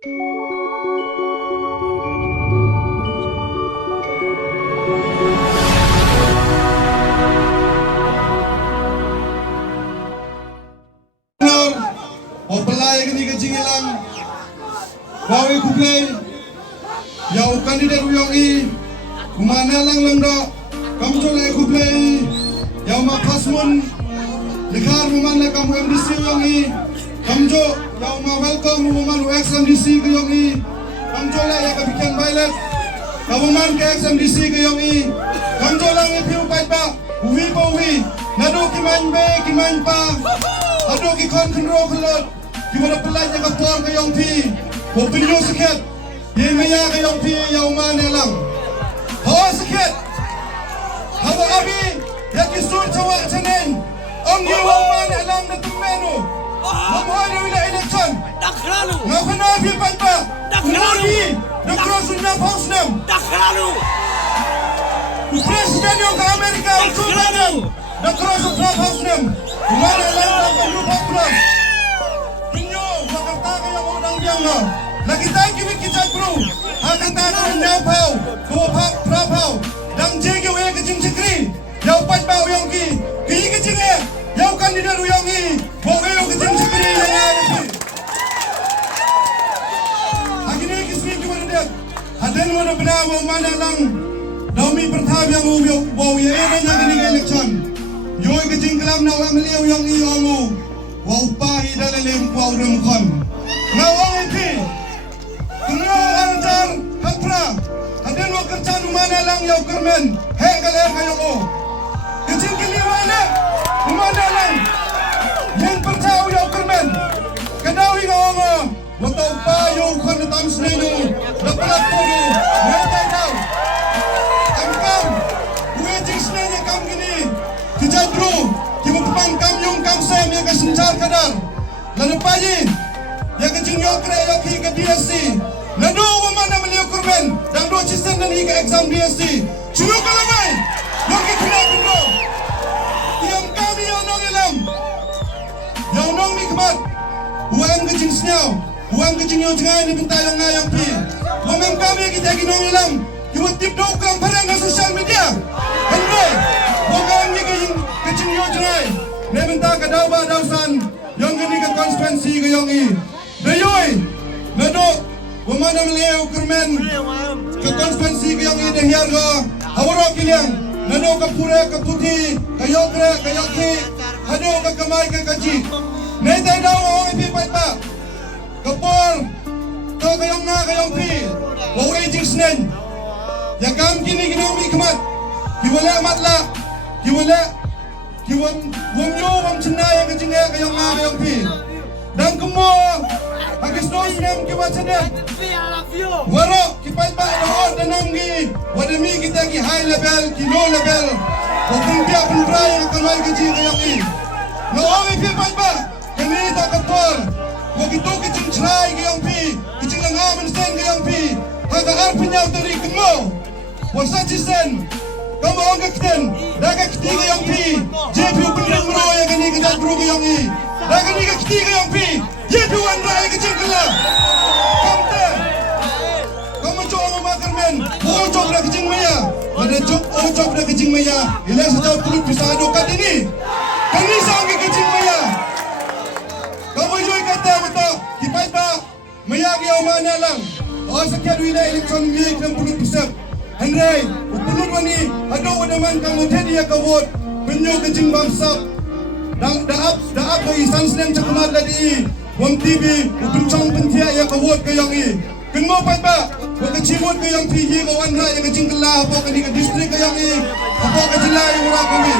Opelai kini kecing hilang. Bawi kuplay. Yau kandidat uyongi. Mana lang lemda. Kamu colai kuplay. Yau ma pasmun. Lekar memana kamu MDC uyongi. Kamu jo. Yau ma welcome memana XMDC uyongi. Kamu colai ya kebikian bailet. Kamu man ke XMDC uyongi. Kamu colai ngepiu baik ba. Uwi ba uwi. Nado kiman be kiman pa. Ado ki kon kenro kelot. Gimana pelanya kapor ke yang pi, opinyo sakit, ye maya ke yang pi yang mana lang, hawa sakit, hawa abi, ya kisur cawa canen, ang yang mana lang na tumeno, mamuhani wila election, ngapa nabi pagba, nabi, nakrosunya pausnem, presiden yang ke Amerika untuk badan, nakrosunya pausnem, mana lang na paglupakulam. Lagi tak kini kita bro, akan tak ada nyapau, buat prapau, dan jegi uang kecing cekri, jauh pas bau yang ki kecingnya, jauh kandidat yang ki, buat uang kecing cekri yang ada. Akhirnya kisah kita dia, ada mana benar mana lang, dami pertama yang mau ya ada yang kini election, jauh kecing kelam nak orang melihat yang ki amu, wau pahi dalam lempau remkon. Nawang itu, kena antar kapra, ada no kerja mana lang yau kermen, hei kalah kayu o, kecil kini mana lang, yang percaya yau kermen, kenawi ngawang, waktu payu kon dalam seni, dapat puru, nanti tahu, angkam, gue jis seni kam kini, kejadru, kita pemang kam yung kam sem yang kesencar kadar, lalu pagi. Yang kecing yokre yoki ke DSC. Nado mana melihat kurban dan dua cisen dan hingga exam DSC. Curu kalamai, yoki kena kuno. Tiang kami yang nong ilam, yang nong nikmat. Uang kecing senyau, uang kecing yang cengai ni pinta yang ngayang pi. Uang kami kita lagi nong ilam. Kita tip dokang pada ngan sosial media. Andre, uang kami kecing yang cengai. Ni pinta kadau badausan yang kini ke konstituensi ke yang ini. Dayoi, nado, wamana melihat kermen ke konstituensi yang ini hiarga, awak kiliang, nado kapura kaputi, kayokre kayoki, hado kakamai kakaji, nanti dah orang ini payah, kapur, kau kayong na kayong pi, wawai jingsnen, yang kami kini kini kemat, kiwala matla, wamyo cenai yang kecingnya kayong na kayong pi, dan kemo. Agis nos nem kiwa cedek. Waro kipai ba doon danamgi. Wadami kita ki high level, ki low level. Kung dia penraya kalai kecil kayak no omi kipai ba. Kini tak kapor. Begitu kecil cerai kayak pi. Kecil lang aman sen kayak pi. Haga arpinya dari kemo. Wasa cisen. Kamu orang keten. Daga ketiga yang pi. JP benar meroya kini kita bro kayak ni. Daga ni ketiga yang pi. Ye tuan raya kecil kelah. Kamu coba makan men. Oh coba kecil maya. Ada coba kecil maya. Ilah sejauh perut bisa adukan ini. Kami sangat kecil maya. Kamu juga kata betul. Kipai tak. Maya kaya mana lang. Oh sekian wilayah elektron milik 60%. Henry, upulun wani. Aduh wadaman kamu jadi ya kawat. Penyu kecil bangsa. Daap ke isan senang cakamat lagi. Wang TV, utuncang pentia yang kawat ke yang ini. Kenmo pa, wag kecimot ke yang PG kawan ra yang kecing kelah apa ke distrik ke yang ini. Apa ke jelai orang kami.